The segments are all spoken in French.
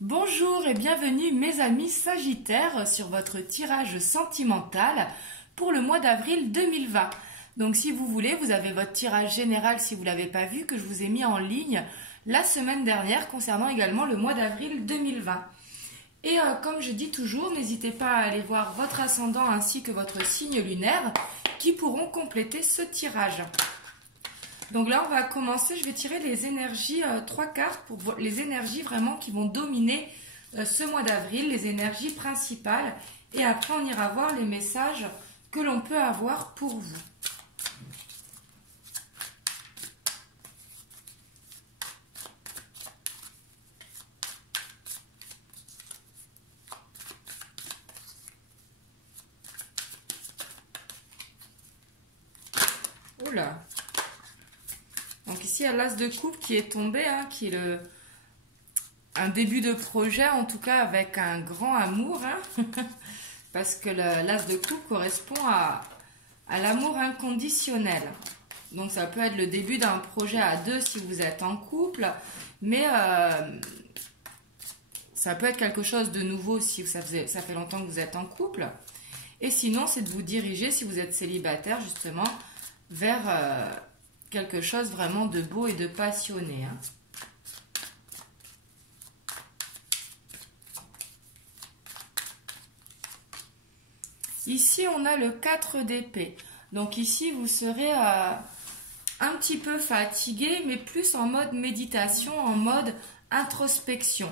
Bonjour et bienvenue mes amis Sagittaires sur votre tirage sentimental pour le mois d'avril 2020. Donc si vous voulez, vous avez votre tirage général si vous ne l'avez pas vu que je vous ai mis en ligne la semaine dernière concernant également le mois d'avril 2020. Et comme je dis toujours, n'hésitez pas à aller voir votre ascendant ainsi que votre signe lunaire qui pourront compléter ce tirage. Donc là, on va commencer, je vais tirer les énergies, 3 cartes pour les énergies vraiment qui vont dominer ce mois d'avril, les énergies principales. Et après, on ira voir les messages que l'on peut avoir pour vous. Oula! Donc ici, il y a l'as de coupe qui est tombé, qui est un début de projet, en tout cas avec un grand amour, parce que l'as de coupe correspond à l'amour inconditionnel. Donc ça peut être le début d'un projet à deux si vous êtes en couple, mais ça peut être quelque chose de nouveau si ça fait longtemps que vous êtes en couple. Et sinon, c'est de vous diriger, si vous êtes célibataire, justement, vers quelque chose vraiment de beau et de passionné. Ici, on a le 4 d'épée. Donc ici, vous serez un petit peu fatigué, mais plus en mode méditation, en mode introspection.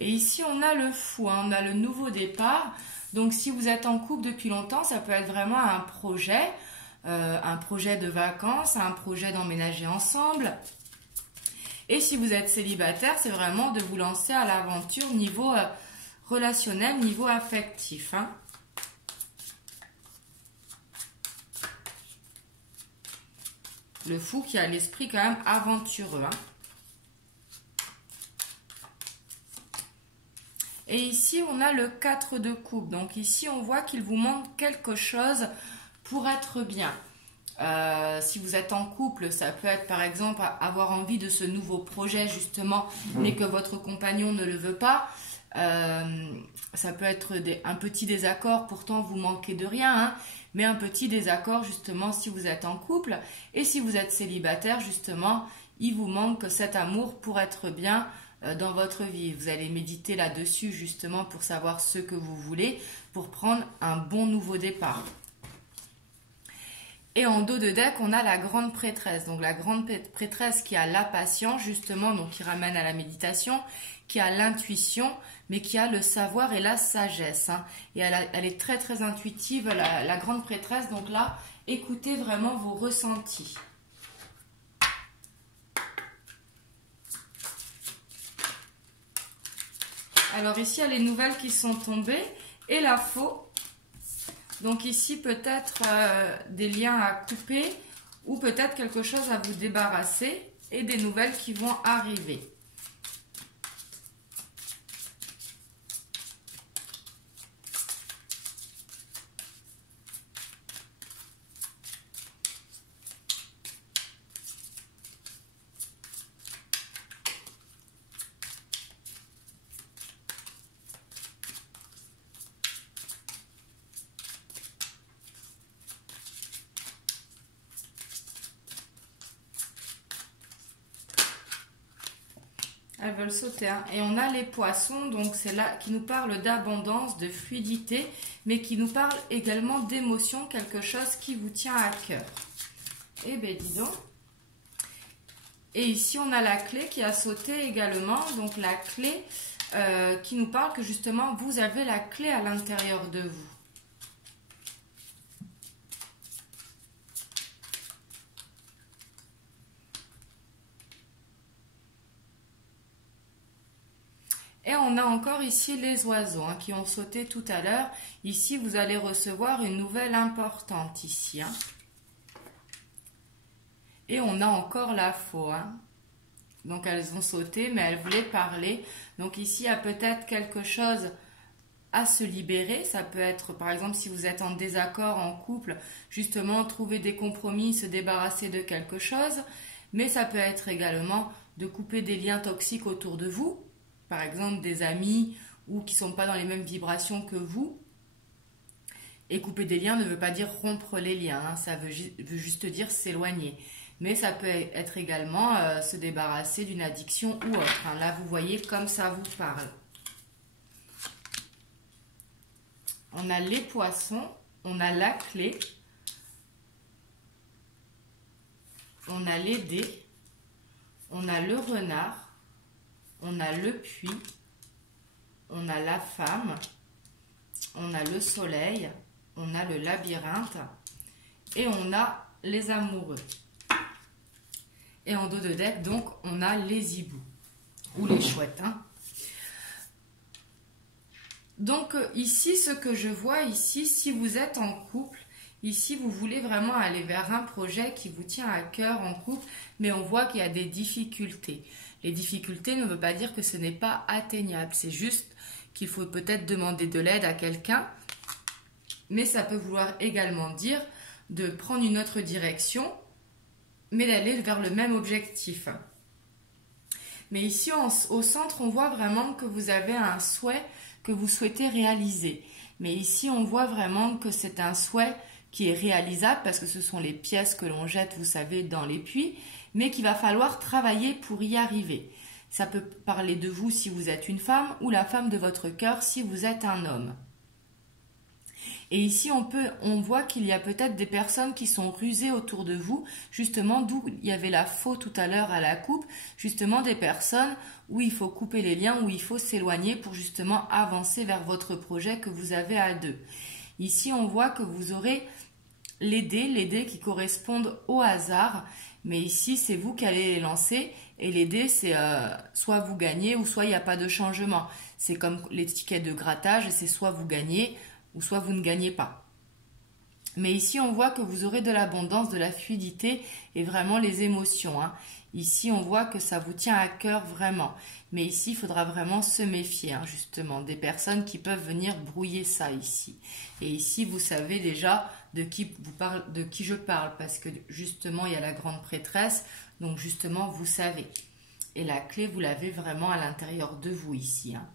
Et ici, on a le fou, on a le nouveau départ. Donc, si vous êtes en couple depuis longtemps, ça peut être vraiment un projet de vacances, un projet d'emménager ensemble. Et si vous êtes célibataire, c'est vraiment de vous lancer à l'aventure niveau relationnel, niveau affectif. Le fou qui a l'esprit quand même aventureux. Et ici, on a le 4 de coupe. Donc ici, on voit qu'il vous manque quelque chose pour être bien. Si vous êtes en couple, ça peut être par exemple avoir envie de ce nouveau projet justement, mais que votre compagnon ne le veut pas. Ça peut être un petit désaccord, pourtant vous manquez de rien, mais un petit désaccord justement si vous êtes en couple. Et si vous êtes célibataire, justement, il vous manque cet amour pour être bien dans votre vie. Vous allez méditer là-dessus justement pour savoir ce que vous voulez, pour prendre un bon nouveau départ. Et en dos de deck, on a la grande prêtresse. Donc la grande prêtresse qui a la patience justement, donc qui ramène à la méditation, qui a l'intuition, mais qui a le savoir et la sagesse. Et elle est très très intuitive, la grande prêtresse. Donc là, écoutez vraiment vos ressentis. Alors ici, il y a les nouvelles qui sont tombées et la faux. Donc ici, peut-être des liens à couper ou peut-être quelque chose à vous débarrasser et des nouvelles qui vont arriver. Elles veulent sauter. Et on a les poissons, donc c'est là qui nous parle d'abondance, de fluidité, mais qui nous parle également d'émotion, quelque chose qui vous tient à cœur. Eh bien, dis donc. Et ici, on a la clé qui a sauté également, donc la clé qui nous parle que justement, vous avez la clé à l'intérieur de vous. Et on a encore ici les oiseaux hein, qui ont sauté tout à l'heure. Ici, vous allez recevoir une nouvelle importante ici. Hein. Et on a encore la faux. Hein. Donc, elles ont sauté, mais elles voulaient parler. Donc, ici, il y a peut-être quelque chose à se libérer. Ça peut être, par exemple, si vous êtes en désaccord en couple, justement, trouver des compromis, se débarrasser de quelque chose. Mais ça peut être également de couper des liens toxiques autour de vous. Par exemple, des amis ou qui ne sont pas dans les mêmes vibrations que vous. Et couper des liens ne veut pas dire rompre les liens, hein, ça veut juste dire s'éloigner. Mais ça peut être également se débarrasser d'une addiction ou autre. Hein. Là, vous voyez comme ça vous parle. On a les poissons, on a la clé, on a les dés, on a le renard, on a le puits, on a la femme, on a le soleil, on a le labyrinthe et on a les amoureux. Et en dos de deck, donc, on a les hiboux ou les chouettes. Hein. Donc ici, ce que je vois ici, si vous êtes en couple, ici, vous voulez vraiment aller vers un projet qui vous tient à cœur en couple, mais on voit qu'il y a des difficultés. Les difficultés ne veut pas dire que ce n'est pas atteignable. C'est juste qu'il faut peut-être demander de l'aide à quelqu'un. Mais ça peut vouloir également dire de prendre une autre direction, mais d'aller vers le même objectif. Mais ici, au centre, on voit vraiment que vous avez un souhait que vous souhaitez réaliser. Mais ici, on voit vraiment que c'est un souhait qui est réalisable parce que ce sont les pièces que l'on jette, vous savez, dans les puits, mais qu'il va falloir travailler pour y arriver. Ça peut parler de vous si vous êtes une femme ou la femme de votre cœur si vous êtes un homme. Et ici, on voit qu'il y a peut-être des personnes qui sont rusées autour de vous, justement, d'où il y avait la faux tout à l'heure à la coupe, justement des personnes où il faut couper les liens, où il faut s'éloigner pour justement avancer vers votre projet que vous avez à deux. Ici, on voit que vous aurez les dés qui correspondent au hasard, mais ici, c'est vous qui allez les lancer, et les dés, c'est soit vous gagnez, ou soit il n'y a pas de changement. C'est comme les tickets de grattage, c'est soit vous gagnez, ou soit vous ne gagnez pas. Mais ici, on voit que vous aurez de l'abondance, de la fluidité et vraiment les émotions. Hein. Ici, on voit que ça vous tient à cœur vraiment. Mais ici, il faudra vraiment se méfier, hein, justement, des personnes qui peuvent venir brouiller ça ici. Et ici, vous savez déjà de qui je parle, parce que justement, il y a la grande prêtresse, donc justement, vous savez. Et la clé, vous l'avez vraiment à l'intérieur de vous ici, hein,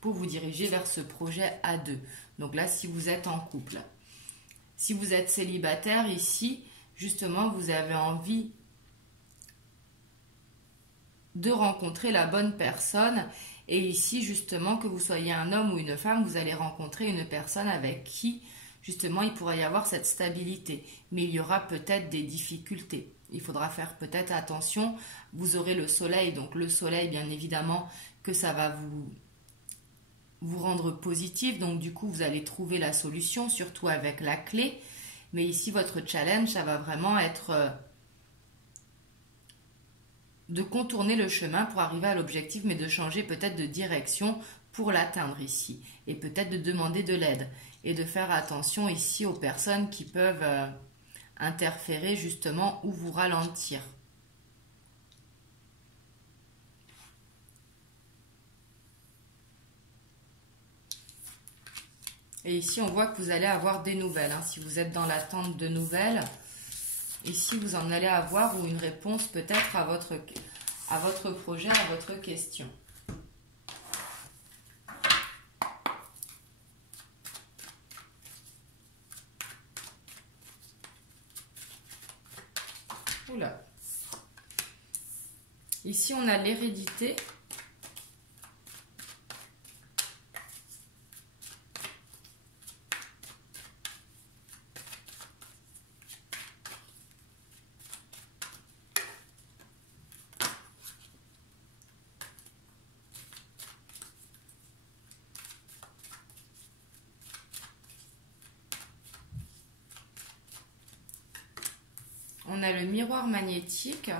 pour vous diriger vers ce projet à deux. Donc là, si vous êtes en couple. Si vous êtes célibataire ici, justement, vous avez envie de rencontrer la bonne personne. Et ici, justement, que vous soyez un homme ou une femme, vous allez rencontrer une personne avec qui, justement, il pourrait y avoir cette stabilité. Mais il y aura peut-être des difficultés. Il faudra faire peut-être attention. Vous aurez le soleil. Donc le soleil, bien évidemment, que ça va vous rendre positif, donc du coup vous allez trouver la solution, surtout avec la clé. Mais ici votre challenge, ça va vraiment être de contourner le chemin pour arriver à l'objectif, mais de changer peut-être de direction pour l'atteindre ici, et peut-être de demander de l'aide, et de faire attention ici aux personnes qui peuvent interférer justement ou vous ralentir. Et ici, on voit que vous allez avoir des nouvelles. Hein. Si vous êtes dans l'attente de nouvelles, ici, vous en allez avoir ou une réponse peut-être à votre projet, à votre question. Oula. Ici, on a l'hérédité. On a le miroir magnétique.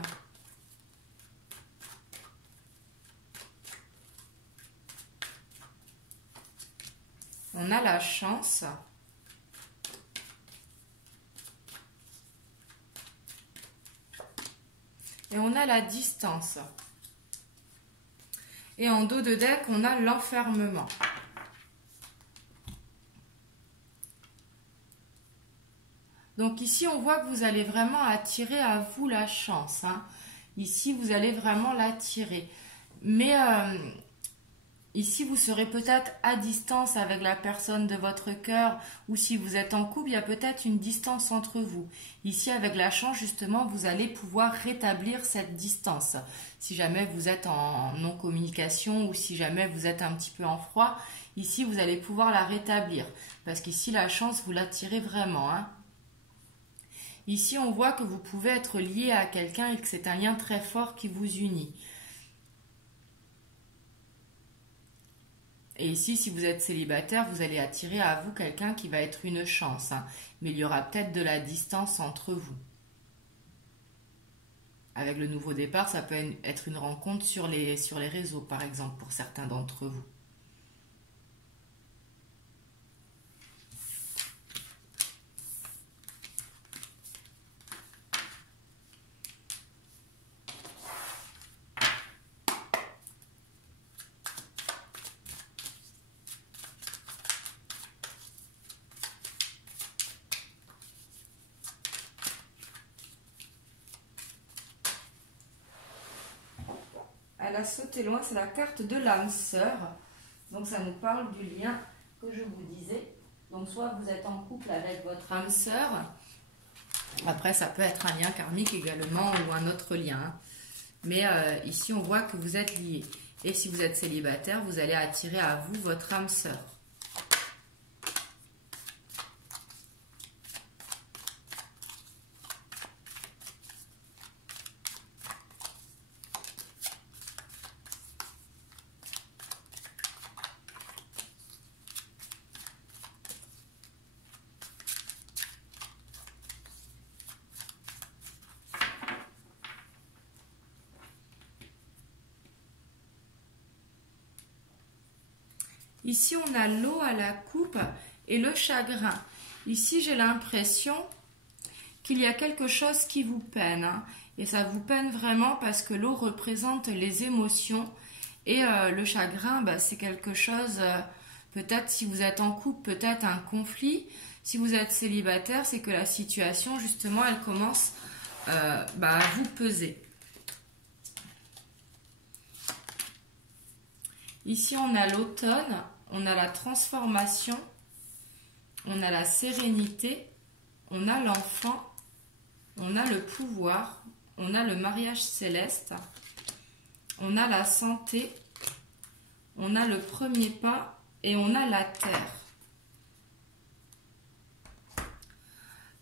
On a la chance. Et on a la distance. Et en dos de deck, on a l'enfermement. Donc ici, on voit que vous allez vraiment attirer à vous la chance. Hein. Ici, vous allez vraiment l'attirer. Mais ici, vous serez peut-être à distance avec la personne de votre cœur. Ou si vous êtes en couple, il y a peut-être une distance entre vous. Ici, avec la chance, justement, vous allez pouvoir rétablir cette distance. Si jamais vous êtes en non-communication ou si jamais vous êtes un petit peu en froid, ici, vous allez pouvoir la rétablir. Parce qu'ici, la chance, vous l'attirez vraiment. Hein. Ici, on voit que vous pouvez être lié à quelqu'un et que c'est un lien très fort qui vous unit. Et ici, si vous êtes célibataire, vous allez attirer à vous quelqu'un qui va être une chance. Hein. Mais il y aura peut-être de la distance entre vous. Avec le nouveau départ, ça peut être une rencontre sur les réseaux, par exemple, pour certains d'entre vous. Elle a sauté loin, c'est la carte de l'âme sœur. Donc ça nous parle du lien que je vous disais. Donc soit vous êtes en couple avec votre âme sœur. Après ça peut être un lien karmique également ou un autre lien. Hein. Mais ici on voit que vous êtes liés. Et si vous êtes célibataire, vous allez attirer à vous votre âme sœur. Ici, on a l'eau à la coupe et le chagrin. Ici, j'ai l'impression qu'il y a quelque chose qui vous peine. Hein, et ça vous peine vraiment parce que l'eau représente les émotions. Et le chagrin, bah, c'est quelque chose, peut-être si vous êtes en couple, peut-être un conflit. Si vous êtes célibataire, c'est que la situation, justement, elle commence à vous peser. Ici, on a l'automne, on a la transformation, on a la sérénité, on a l'enfant, on a le pouvoir, on a le mariage céleste, on a la santé, on a le premier pas et on a la terre.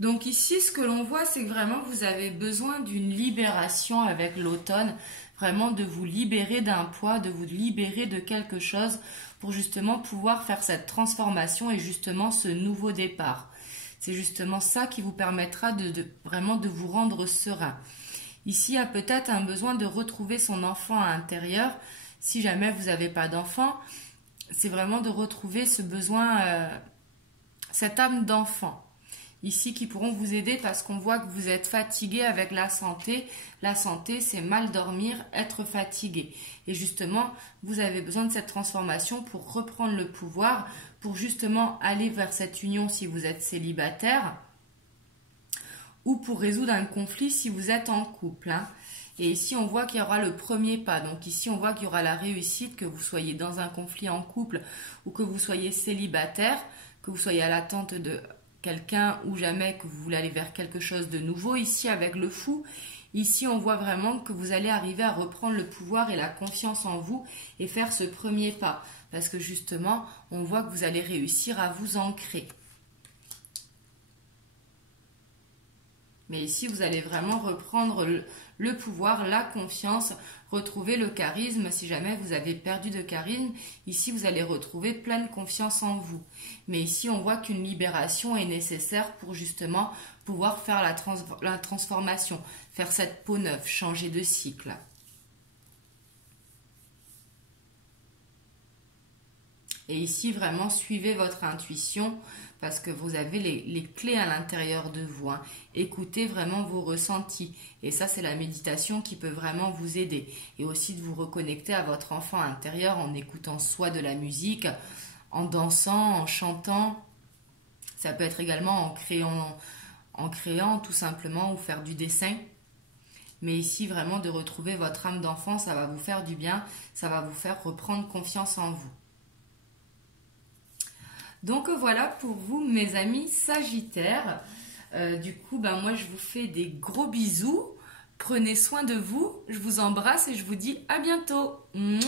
Donc ici, ce que l'on voit, c'est que vraiment vous avez besoin d'une libération avec l'automne, vraiment de vous libérer d'un poids, de vous libérer de quelque chose pour justement pouvoir faire cette transformation et justement ce nouveau départ. C'est justement ça qui vous permettra vraiment de vous rendre serein. Ici, il y a peut-être un besoin de retrouver son enfant à l'intérieur. Si jamais vous n'avez pas d'enfant, c'est vraiment de retrouver ce besoin, cette âme d'enfant. Ici, qui pourront vous aider parce qu'on voit que vous êtes fatigué avec la santé. La santé, c'est mal dormir, être fatigué. Et justement, vous avez besoin de cette transformation pour reprendre le pouvoir, pour justement aller vers cette union si vous êtes célibataire ou pour résoudre un conflit si vous êtes en couple. Hein. Et ici, on voit qu'il y aura le premier pas. Donc ici, on voit qu'il y aura la réussite, que vous soyez dans un conflit en couple ou que vous soyez célibataire, que vous soyez à l'attente de quelqu'un ou jamais que vous voulez aller vers quelque chose de nouveau. Ici, avec le fou, ici, on voit vraiment que vous allez arriver à reprendre le pouvoir et la confiance en vous et faire ce premier pas. Parce que justement, on voit que vous allez réussir à vous ancrer. Mais ici, vous allez vraiment reprendre le pouvoir, la confiance, retrouver le charisme. Si jamais vous avez perdu de charisme, ici, vous allez retrouver pleine confiance en vous. Mais ici, on voit qu'une libération est nécessaire pour justement pouvoir faire la transformation, faire cette peau neuve, changer de cycle. Et ici, vraiment, suivez votre intuition parce que vous avez les clés à l'intérieur de vous, hein. Écoutez vraiment vos ressentis. Et ça, c'est la méditation qui peut vraiment vous aider. Et aussi de vous reconnecter à votre enfant intérieur en écoutant soit de la musique, en dansant, en chantant. Ça peut être également en créant tout simplement ou faire du dessin. Mais ici, vraiment, de retrouver votre âme d'enfant, ça va vous faire du bien. Ça va vous faire reprendre confiance en vous. Donc voilà pour vous mes amis Sagittaires. Du coup, moi je vous fais des gros bisous. Prenez soin de vous. Je vous embrasse et je vous dis à bientôt. Mouah.